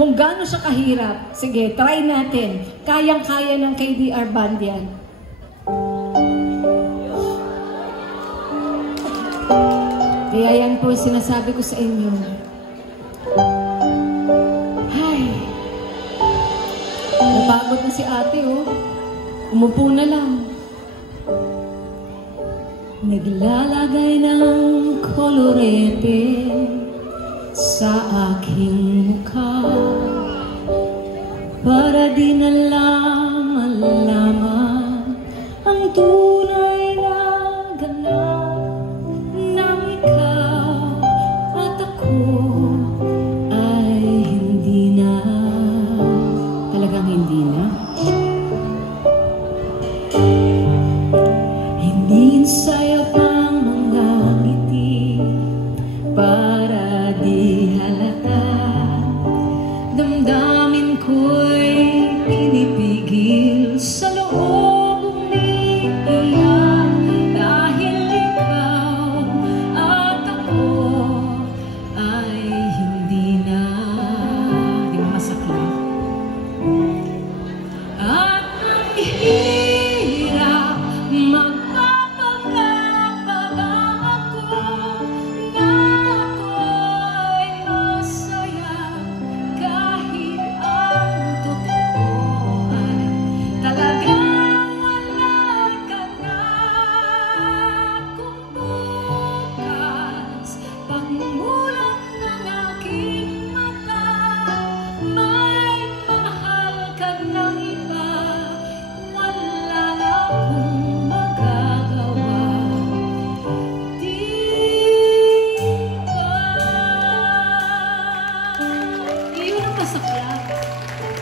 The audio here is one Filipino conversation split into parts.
kung gaano siya kahirap. Sige, try natin. Kayang-kaya ng KDR Band yan. Kaya yan po sinasabi ko sa inyo. Ay, napagod na si ate, oh. Umupo na lang. Naglalagay ng kolorete sa aking mukha para di na malaman ang tunay na ganap ng ikaw at ako ay hindi na, talagang hindi na. Hindi sa'yo pang mga ngiti para di halata. Damdamin ko'y pinipigil sa loob umiiyak dahil ikaw at ako ay hindi na. Di ba masakit? At ang hirap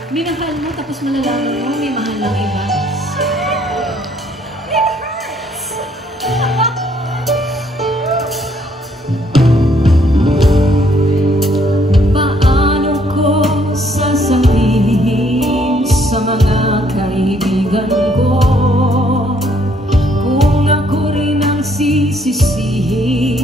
minahal mo, tapos malalaman mo, may mahal ng iba. It hurts! Paano ko sasabihin sa mga kaibigan ko kung ako rin ang sisisihin?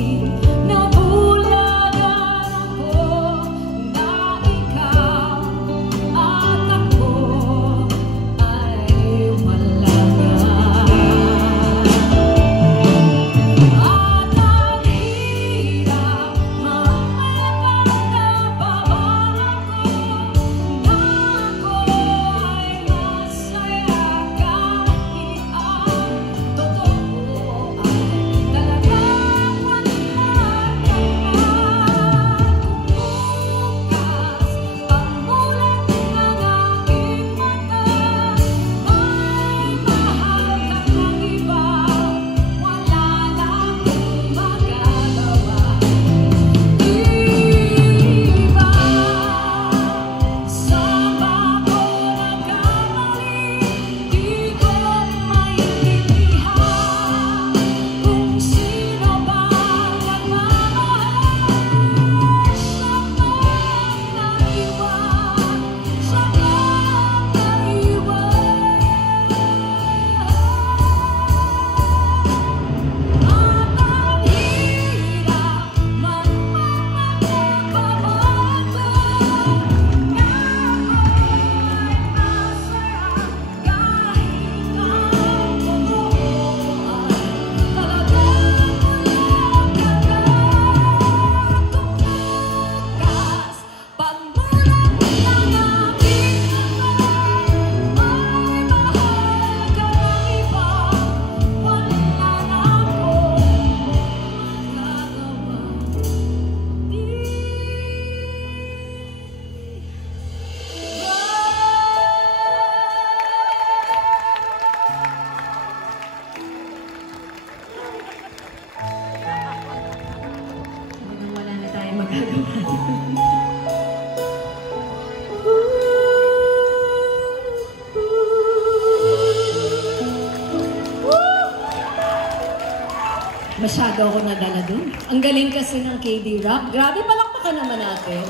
Masyado ako nadala dun. Ang galing kasi ng KD Rock. Grabe, palakpakan naman natin.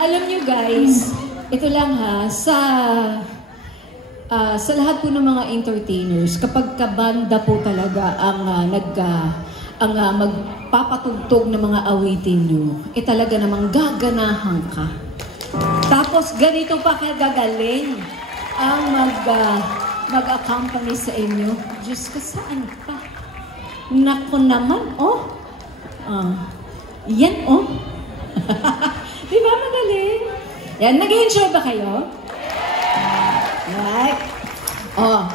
Alam nyo guys, ito lang ha, sa lahat po ng mga entertainers, kapag kabanda po talaga ang magpapatugtog ng mga awitin nyo, talaga namang gaganahan ka. Tapos ganito pa kagagaling ang mag-accompany sa inyo. Diyos ko, saan pa? Naku naman, oh. Yan, oh. Di ba magaling? Yan, nag-enjoy ba kayo? Right? Oh,